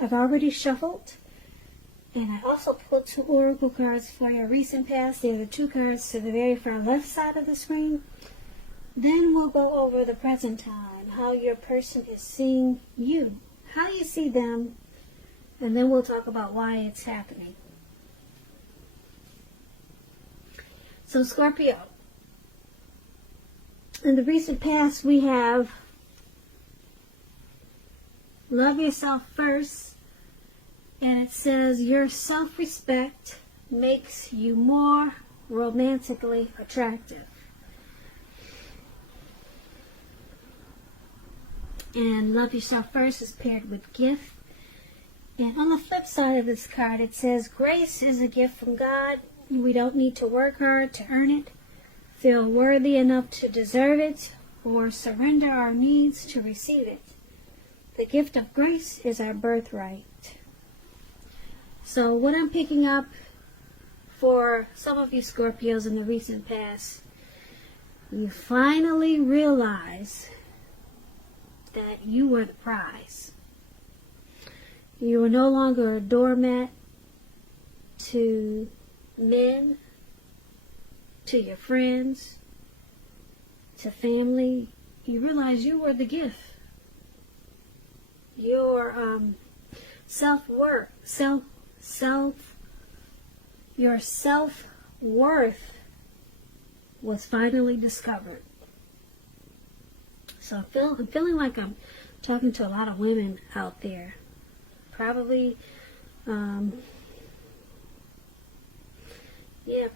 I've already shuffled. And I also pulled 2 oracle cards for your recent past. They're the 2 cards to the very far left side of the screen. Then we'll go over the present time, how your person is seeing you. How do you see them? And then we'll talk about why it's happening. So Scorpio, in the recent past we have love yourself first, and it says your self-respect makes you more romantically attractive. And love yourself first is paired with gift. And on the flip side of this card, it says grace is a gift from God. We don't need to work hard to earn it, feel worthy enough to deserve it, or surrender our needs to receive it. The gift of grace is our birthright. So what I'm picking up for some of you Scorpios in the recent past, you finally realize that you were the prize. You were no longer a doormat to men, to your friends, to family. You realize you were the gift. Your your self-worth was finally discovered. So I'm feeling like I'm talking to a lot of women out there. Probably,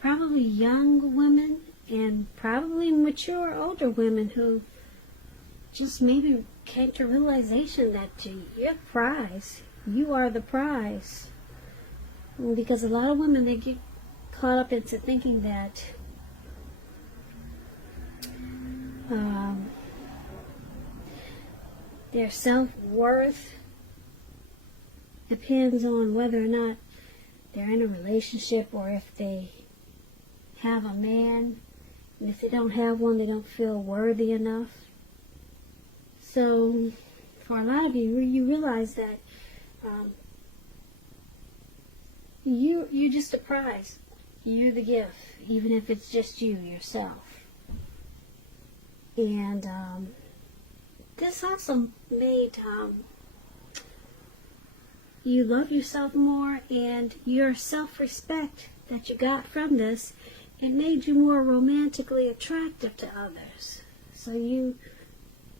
probably young women and probably mature older women who just maybe came to realization that you're the prize. You are the prize. Because a lot of women, they get caught up into thinking that their self-worth depends on whether or not they're in a relationship or if they have a man. And if they don't have one, they don't feel worthy enough. So for a lot of you, you realize that you're just a prize. You're the gift, even if it's just you, yourself. And this also made you love yourself more, and your self-respect that you got from this, it made you more romantically attractive to others. So you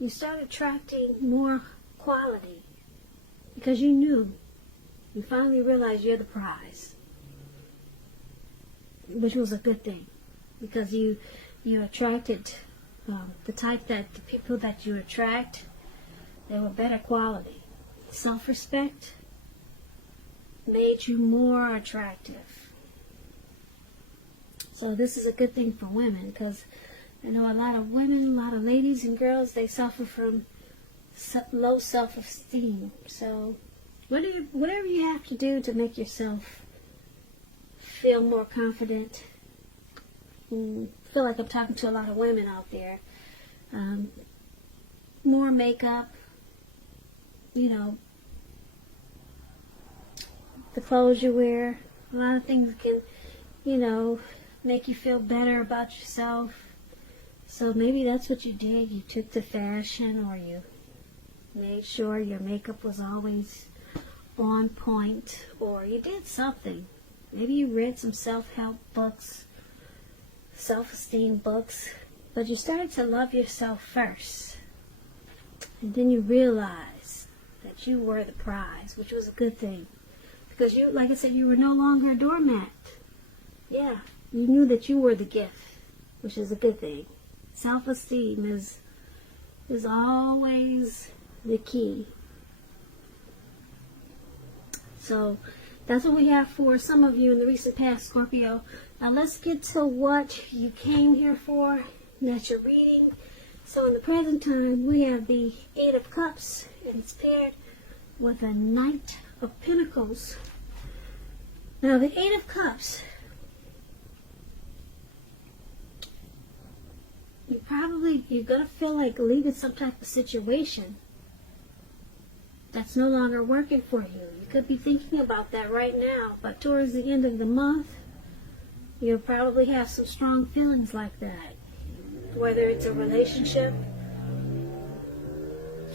start attracting more quality because you finally realized you're the prize, which was a good thing, because you attracted the people that you attract, they were better quality. Self-respect made you more attractive. So this is a good thing for women, because I know a lot of women, a lot of ladies and girls, they suffer from low self-esteem. So whatever you have to do to make yourself feel more confident, feel like I'm talking to a lot of women out there, more makeup, the clothes you wear, a lot of things can, make you feel better about yourself. So maybe that's what you did. You took to fashion, or you made sure your makeup was always on point, or you did something. Maybe you read some self-help books, self-esteem books, but you started to love yourself first. And then you realized that you were the prize, which was a good thing. Because you, like I said, you were no longer a doormat. Yeah, you knew that you were the gift, which is a good thing. Self-esteem is always the key. So that's what we have for some of you in the recent past, Scorpio. Now let's get to what you came here for, that you're reading. So in the present time, we have the 8 of Cups, and it's paired with a Knight of Pentacles. Now the 8 of Cups, you're going to feel like leaving some type of situation. that's no longer working for you. You could be thinking about that right now, but towards the end of the month, you'll probably have some strong feelings like that. Whether it's a relationship,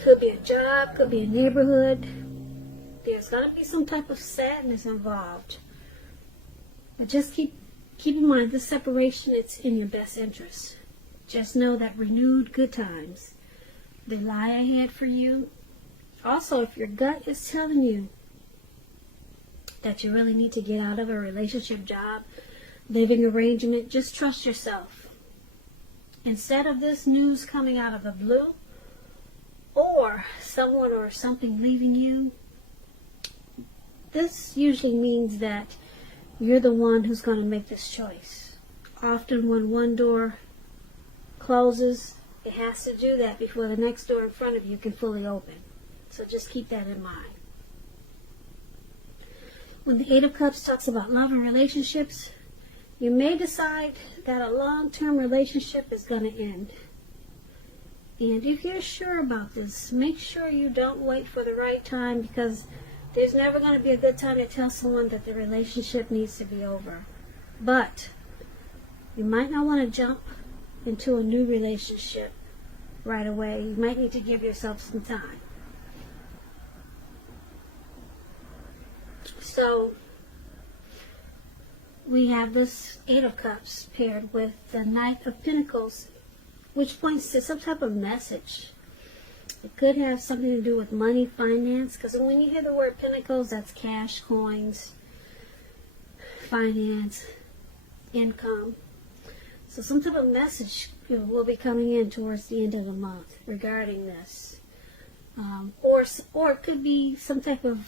could be a job, could be a neighborhood. There's going to be some type of sadness involved. But just keep in mind, this separation, it's in your best interest. Just know that renewed good times, they lie ahead for you. Also, if your gut is telling you that you really need to get out of a relationship, job, living arrangement, just trust yourself. Instead of this news coming out of the blue, or someone or something leaving you, this usually means that you're the one who's going to make this choice. Often when one door closes, it has to do that before the next door in front of you can fully open. So just keep that in mind. When the Eight of Cups talks about love and relationships, you may decide that a long-term relationship is going to end. And if you're sure about this, make sure you don't wait for the right time, because there's never going to be a good time to tell someone that the relationship needs to be over. But you might not want to jump into a new relationship right away. You might need to give yourself some time. So we have this Eight of Cups paired with the Knight of Pentacles, which points to some type of message. It could have something to do with money, finance, because when you hear the word Pentacles, that's cash, coins, finance, income. So some type of message will be coming in towards the end of the month regarding this. Or it could be some type of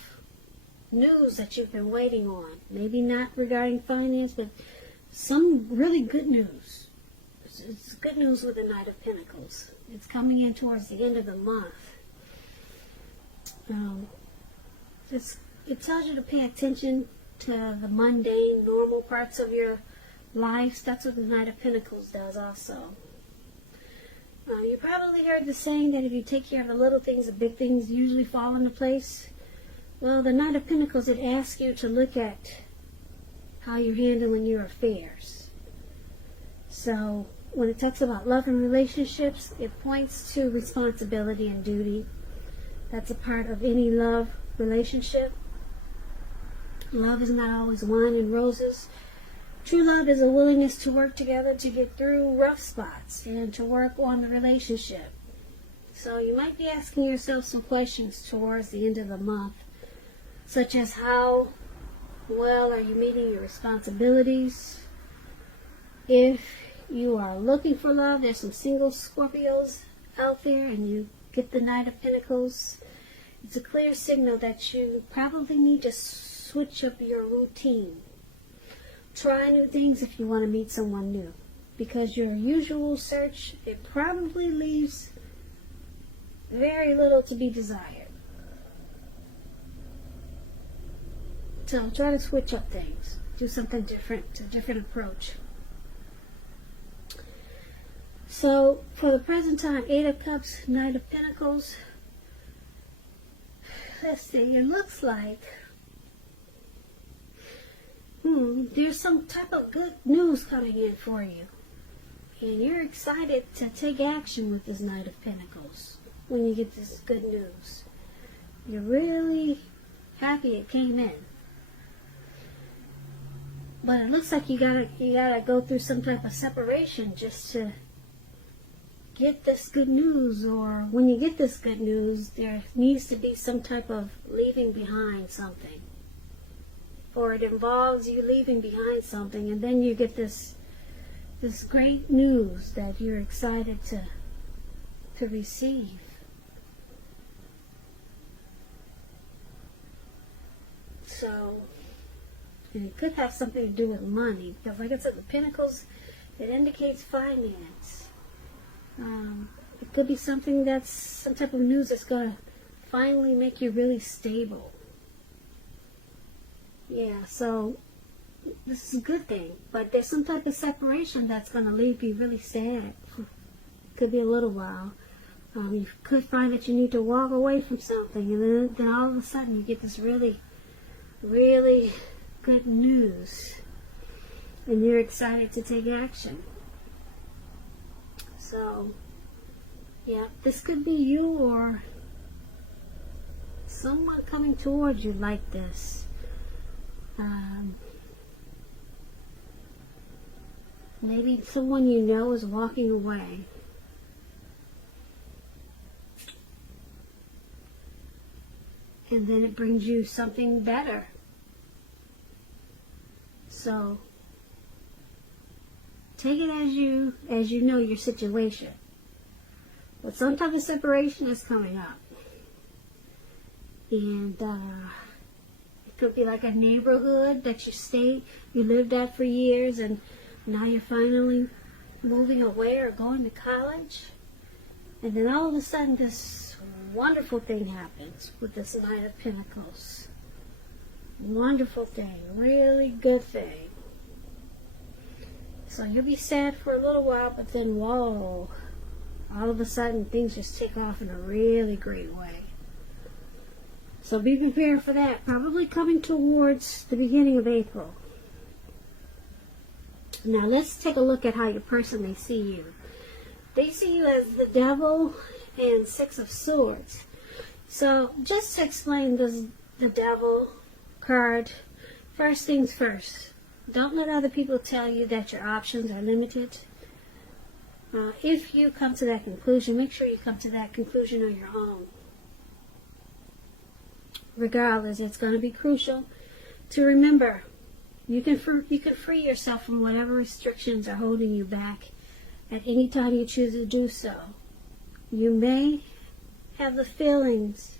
news that you've been waiting on. Maybe not regarding finance, but some really good news. It's good news with the Knight of Pentacles. It's coming in towards the end of the month. It tells you to pay attention to the mundane, normal parts of your life. That's what the Knight of Pentacles does also. You probably heard the saying that if you take care of the little things, the big things usually fall into place. Well, the Knight of Pentacles, it asks you to look at how you're handling your affairs. So when it talks about love and relationships, it points to responsibility and duty. That's a part of any love relationship. Love is not always wine and roses. True love is a willingness to work together to get through rough spots and to work on the relationship. So you might be asking yourself some questions towards the end of the month, such as how well are you meeting your responsibilities? If you are looking for love, there's some single Scorpios out there, and you get the Knight of Pentacles, it's a clear signal that you probably need to switch up your routine. Try new things if you want to meet someone new, because your usual search, it probably leaves very little to be desired. So try to switch up things. Do something different, a different approach. So for the present time, Eight of Cups, Knight of Pentacles. Let's see, it looks like there's some type of good news coming in for you. And you're excited to take action with this Knight of Pentacles when you get this good news. You're really happy it came in. But it looks like you gotta go through some type of separation just to get this good news. Or when you get this good news, there needs to be some type of leaving behind something. Or it involves you leaving behind something, and then you get this great news that you're excited to receive. So, and it could have something to do with money, because like I said, the Pentacles, it indicates finance. It could be something that's some type of news that's going to finally make you really stable. Yeah, so this is a good thing, but there's some type of separation that's going to leave you really sad. Could be a little while. You could find that you need to walk away from something, and then all of a sudden you get this really, really good news, and you're excited to take action. So, yeah, this could be you or someone coming towards you like this. Maybe someone you know is walking away. And then it brings you something better. So, take it as you know your situation. But some type of separation is coming up. And it could be like a neighborhood that you lived at for years, and now you're finally moving away or going to college. And then all of a sudden this wonderful thing happens with this Knight of Pentacles. Wonderful thing, really good thing. So you'll be sad for a little while, but then whoa, all of a sudden things just take off in a really great way. So be prepared for that, probably coming towards the beginning of April. Now let's take a look at how your person may see you. They see you as the Devil and Six of Swords. So just to explain the Devil card, first things first. Don't let other people tell you that your options are limited. If you come to that conclusion, make sure you come to that conclusion on your own. Regardless, it's going to be crucial to remember you can free yourself from whatever restrictions are holding you back at any time you choose to do so. You may have the feelings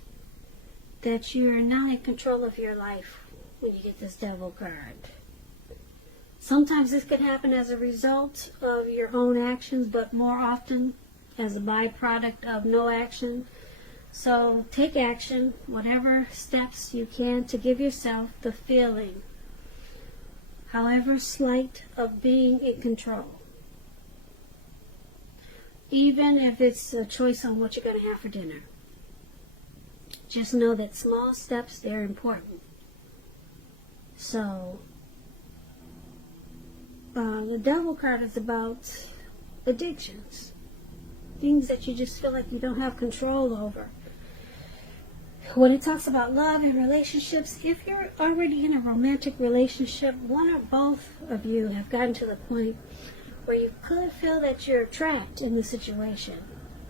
that you're not in control of your life when you get this Devil card. Sometimes this could happen as a result of your own actions, but more often as a byproduct of no action. So take action, whatever steps you can, to give yourself the feeling, however slight, of being in control. Even if it's a choice on what you're going to have for dinner. Just know that small steps, they're important. So, the Devil card is about addictions. Things that you just feel like you don't have control over. When it talks about love and relationships, if you're already in a romantic relationship, one or both of you have gotten to the point where you could feel that you're trapped in the situation.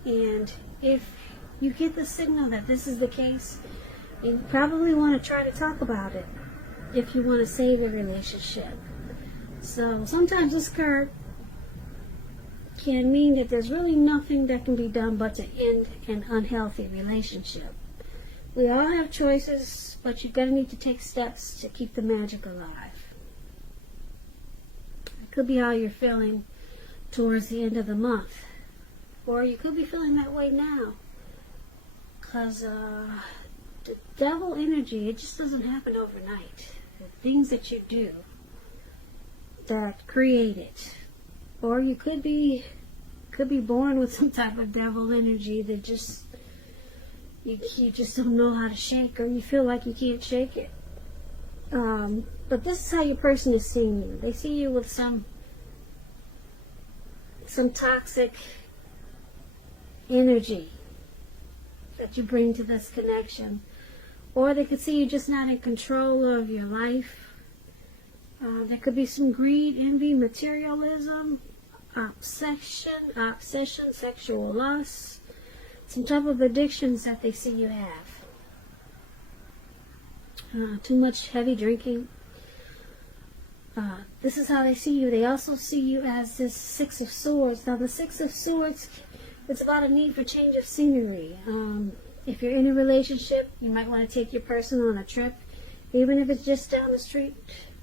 And if you get the signal that this is the case, you probably want to try to talk about it if you want to save a relationship. So sometimes this card can mean that there's really nothing that can be done but to end an unhealthy relationship. We all have choices, but you're going to need to take steps to keep the magic alive. It could be how you're feeling towards the end of the month. Or you could be feeling that way now. Because the Devil energy, it just doesn't happen overnight. The things that you do that create it. Or you could be born with some type of Devil energy that just you just don't know how to shake, or you feel like you can't shake it. But this is how your person is seeing you. They see you with some toxic energy that you bring to this connection. Or they could see you just not in control of your life. There could be some greed, envy, materialism, obsession, sexual lust, some type of addictions that they see you have. Too much heavy drinking. This is how they see you. They also see you as this Six of Swords. Now the Six of Swords, it's about a need for change of scenery. If you're in a relationship, you might want to take your person on a trip, even if it's just down the street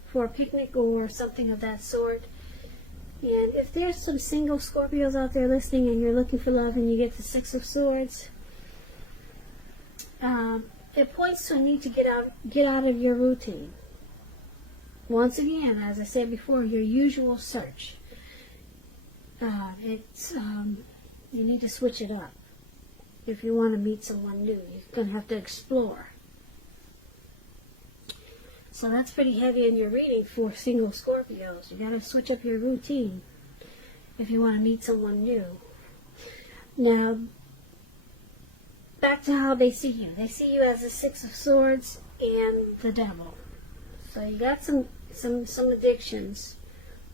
for a picnic or something of that sort. And if there's some single Scorpios out there listening and you're looking for love and you get the Six of Swords, it points to a need to get out of your routine. Once again, as I said before, your usual search. You need to switch it up. if you want to meet someone new. You're going to have to explore. So that's pretty heavy in your reading for single Scorpios. You got to switch up your routine if you want to meet someone new. Now, back to how they see you. They see you as the Six of Swords and the Devil. So you got some addictions,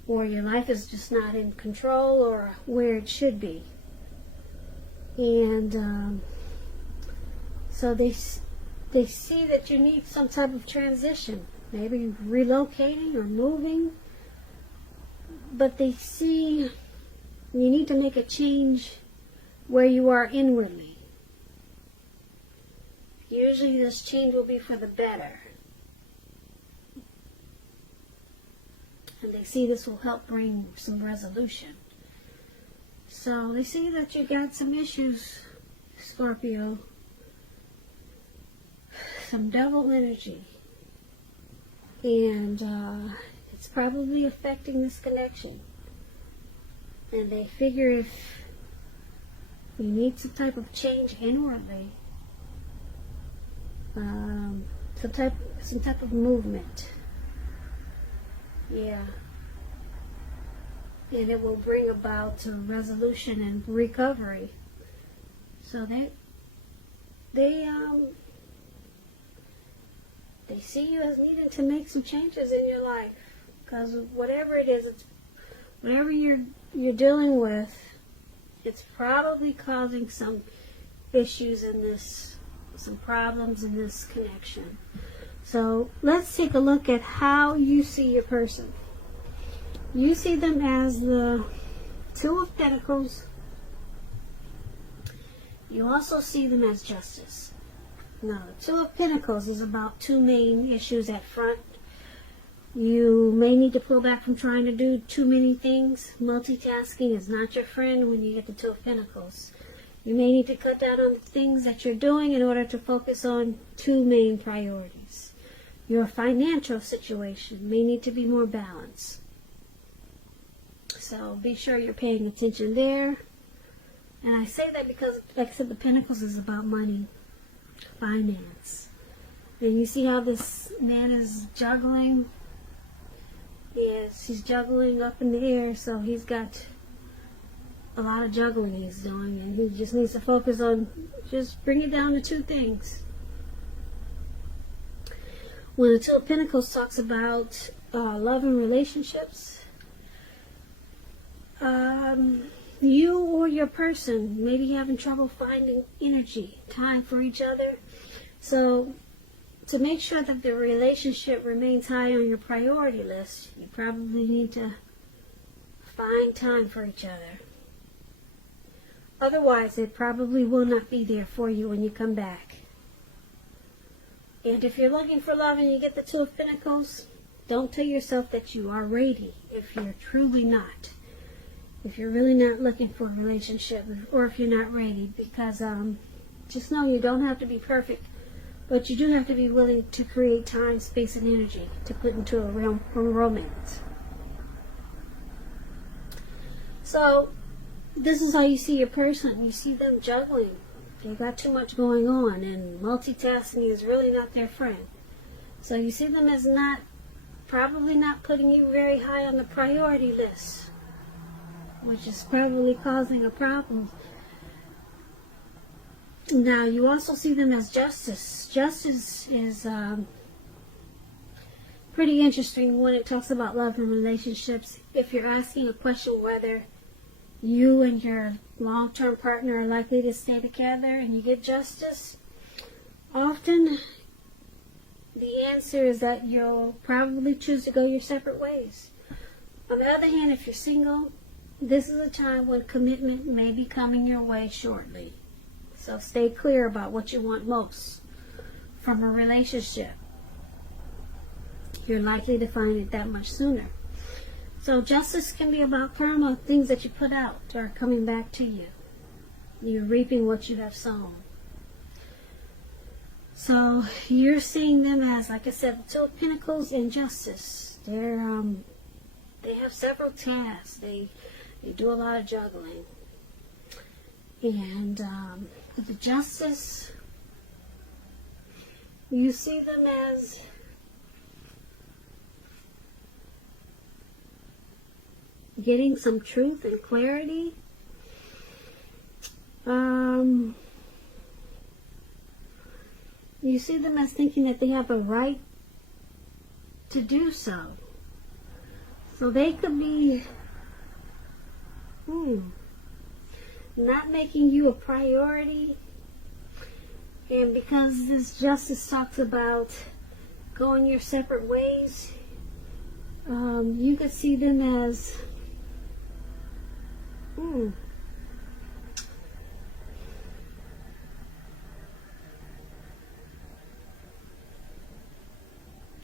or your life is just not in control or where it should be. And so they see that you need some type of transition, maybe relocating or moving, but they see you need to make a change where you are inwardly. Usually this change will be for the better. And they see this will help bring some resolution. So they see that you got some issues, Scorpio. Some devil energy. And it's probably affecting this connection. And they figure if you need some type of change inwardly, some type of movement. Yeah. And it will bring about a resolution and recovery. So they see you as needing to make some changes in your life, because whatever it is, whatever you're dealing with, it's probably causing some issues in this, some problems in this connection. So let's take a look at how you see your person. You see them as the Two of Pentacles. You also see them as Justice. Now, the Two of Pentacles is about two main issues at front. You may need to pull back from trying to do too many things. Multitasking is not your friend when you get the Two of Pentacles. You may need to cut down on the things that you're doing in order to focus on two main priorities. Your financial situation may need to be more balanced. So be sure you're paying attention there. And I say that because, like I said, the Pentacles is about money, finance. And you see how this man is juggling? Yes, he's juggling up in the air, so he's got a lot of juggling he's doing, and he just needs to focus on just bring it down to two things. When the Two of Pentacles talks about love and relationships, you or your person may be having trouble finding energy, time for each other. So to make sure that the relationship remains high on your priority list, you probably need to find time for each other. Otherwise, it probably will not be there for you when you come back. And if you're looking for love and you get the Two of Pentacles, don't tell yourself that you are ready if you're truly not. If you're really not looking for a relationship, or if you're not ready, because just know you don't have to be perfect, but you do have to be willing to create time, space, and energy to put into a realm of romance. So this is how you see your person. You see them juggling. They got too much going on, and multitasking is really not their friend. So you see them as probably not putting you very high on the priority list, which is probably causing a problem. Now, you also see them as Justice. Justice is pretty interesting when it talks about love and relationships. If you're asking a question whether you and your long-term partner are likely to stay together and you get Justice, often the answer is that you'll probably choose to go your separate ways. On the other hand, if you're single, this is a time when commitment may be coming your way shortly. So stay clear about what you want most from a relationship. You're likely to find it that much sooner. So Justice can be about karma, things that you put out are coming back to you. You're reaping what you have sown. So you're seeing them as, like I said, the Two of Pentacles and Justice. They have several tasks. They do a lot of juggling. And with the justice, you see them as getting some truth and clarity. You see them as thinking that they have a right to do so. So they could be not making you a priority. And because this justice talks about going your separate ways, you could see them as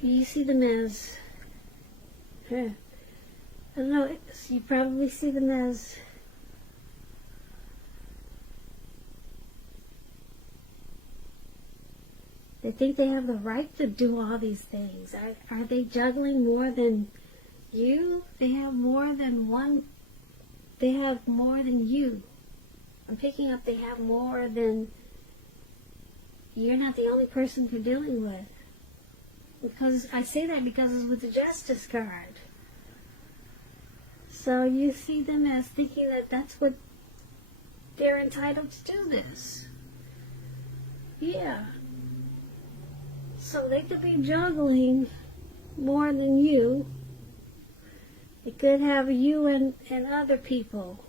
you see them as, I don't know, you probably see them as they think they have the right to do all these things. Are they juggling more than you? They have more than one. They have more than you. I'm picking up they have more than you're not the only person you're dealing with. Because I say that because it's with the Justice card. So you see them as thinking that that's what they're entitled to do this. Yeah. So they could be juggling more than you. It could have you and other people.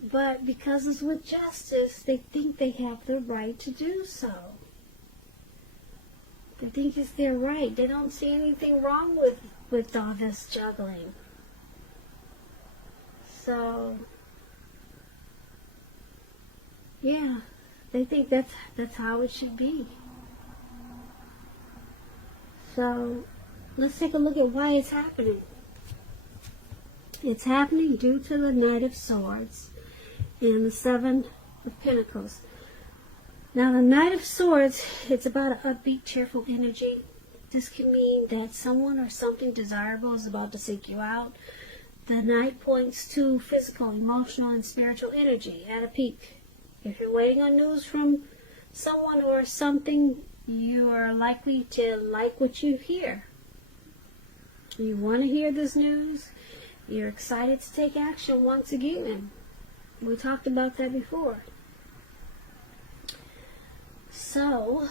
But because it's with justice, they think they have the right to do so. They think it's their right. They don't see anything wrong with all this juggling. So, yeah, they think that's how it should be. So, let's take a look at why it's happening. It's happening due to the Knight of Swords and the Seven of Pentacles. Now, the Knight of Swords, it's about an upbeat, cheerful energy. This can mean that someone or something desirable is about to seek you out. The Knight points to physical, emotional, and spiritual energy at a peak. If you're waiting on news from someone or something, you are likely to like what you hear. You want to hear this news. You're excited to take action once again. We talked about that before. So,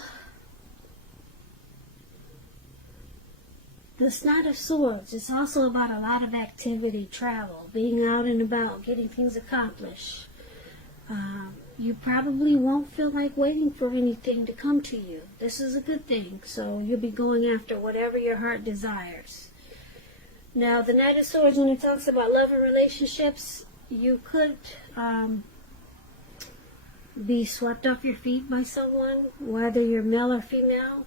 this Knight of Swords is also about a lot of activity, travel, being out and about, getting things accomplished. You probably won't feel like waiting for anything to come to you. This is a good thing, so you'll be going after whatever your heart desires. Now, the Knight of Swords, when it talks about love and relationships, you could be swept off your feet by someone, whether you're male or female.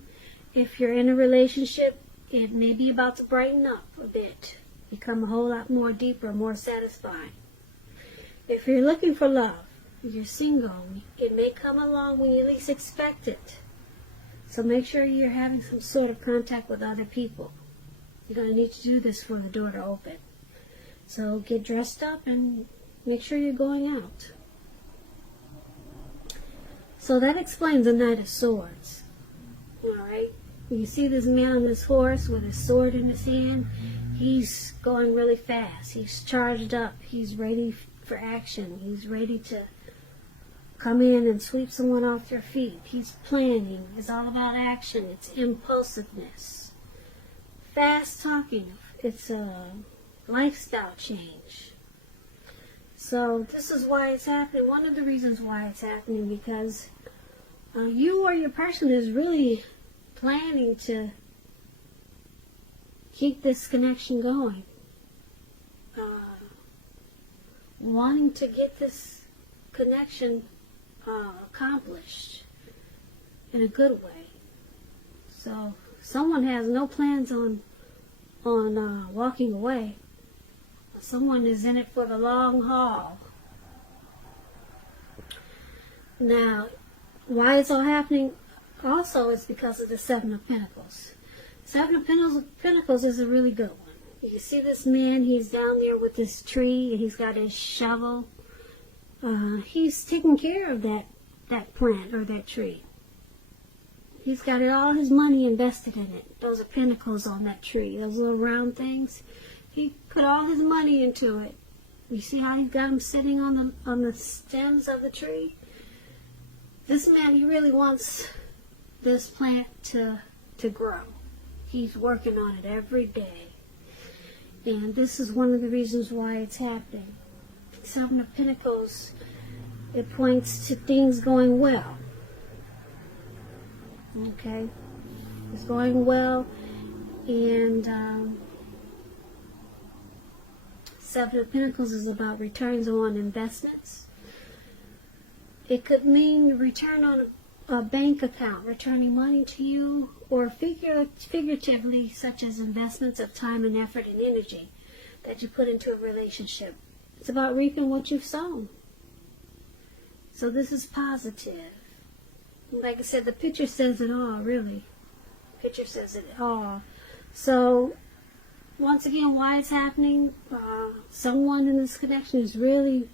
If you're in a relationship, it may be about to brighten up a bit, become a whole lot more deeper, more satisfying. If you're looking for love, you're single, it may come along when you least expect it. So make sure you're having some sort of contact with other people. You're going to need to do this for the door to open. So get dressed up and make sure you're going out. So that explains the Knight of Swords. Alright? You see this man on this horse with his sword in his hand. He's going really fast. He's charged up. He's ready for action. He's ready to come in and sweep someone off their feet. He's planning. It's all about action. It's impulsiveness. Fast talking. It's a lifestyle change. So this is why it's happening. One of the reasons why it's happening, because you or your person is really planning to keep this connection going. Wanting to get this connection accomplished in a good way. So someone has no plans on walking away. Someone is in it for the long haul. Now, why it's all happening also is because of the Seven of Pentacles. Seven of Pentacles is a really good one. You see this man, he's down there with this tree, and he's got his shovel. he's taking care of that plant or that tree. He's got all his money invested in it. Those are pinnacles on that tree, those little round things. He put all his money into it. You see how he's got them sitting on the stems of the tree? This man, he really wants this plant to grow. He's working on it every day. And this is one of the reasons why it's happening. Seven of Pentacles, it points to things going well. Okay? It's going well. And Seven of Pentacles is about returns on investments. It could mean return on a bank account, returning money to you, or figuratively, such as investments of time and effort and energy that you put into a relationship. It's about reaping what you've sown. So this is positive. Like I said, the picture says it all, really. The picture says it all. So, once again, why it's happening, someone in this connection is really,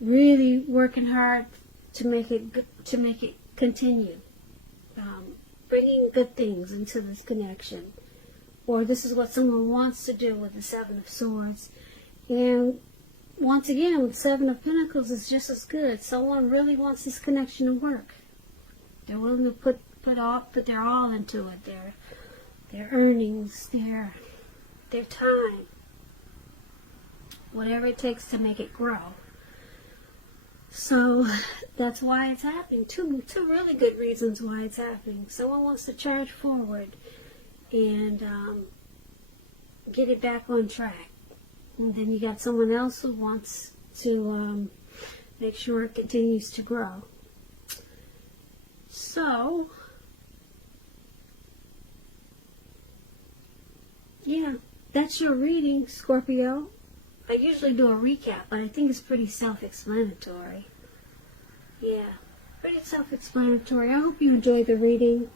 really working hard to make it continue. Bringing good things into this connection. Or this is what someone wants to do with the Seven of Swords. And once again, Seven of Pentacles is just as good. Someone really wants this connection to work. They're willing to put their all into it. Their earnings, their time. Whatever it takes to make it grow. So that's why it's happening. Two really good reasons why it's happening. Someone wants to charge forward and get it back on track. And then you got someone else who wants to make sure it continues to grow. So, yeah, that's your reading, Scorpio. I usually do a recap, but I think it's pretty self-explanatory. Yeah, pretty self-explanatory. I hope you enjoyed the reading.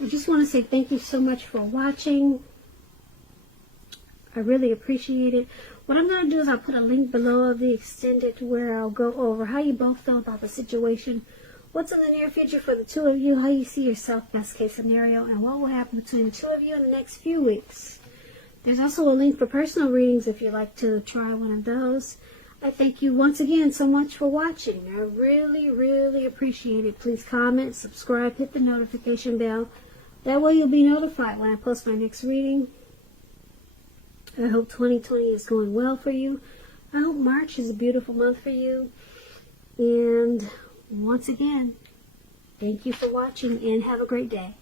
I just want to say thank you so much for watching. I really appreciate it. What I'm going to do is I'll put a link below of the extended where I'll go over how you both feel about the situation, what's in the near future for the two of you, how you see yourself, best case scenario, and what will happen between the two of you in the next few weeks. There's also a link for personal readings if you'd like to try one of those. I thank you once again so much for watching. I really, really appreciate it. Please comment, subscribe, hit the notification bell. That way you'll be notified when I post my next reading. I hope 2020 is going well for you. I hope March is a beautiful month for you. And once again, thank you for watching and have a great day.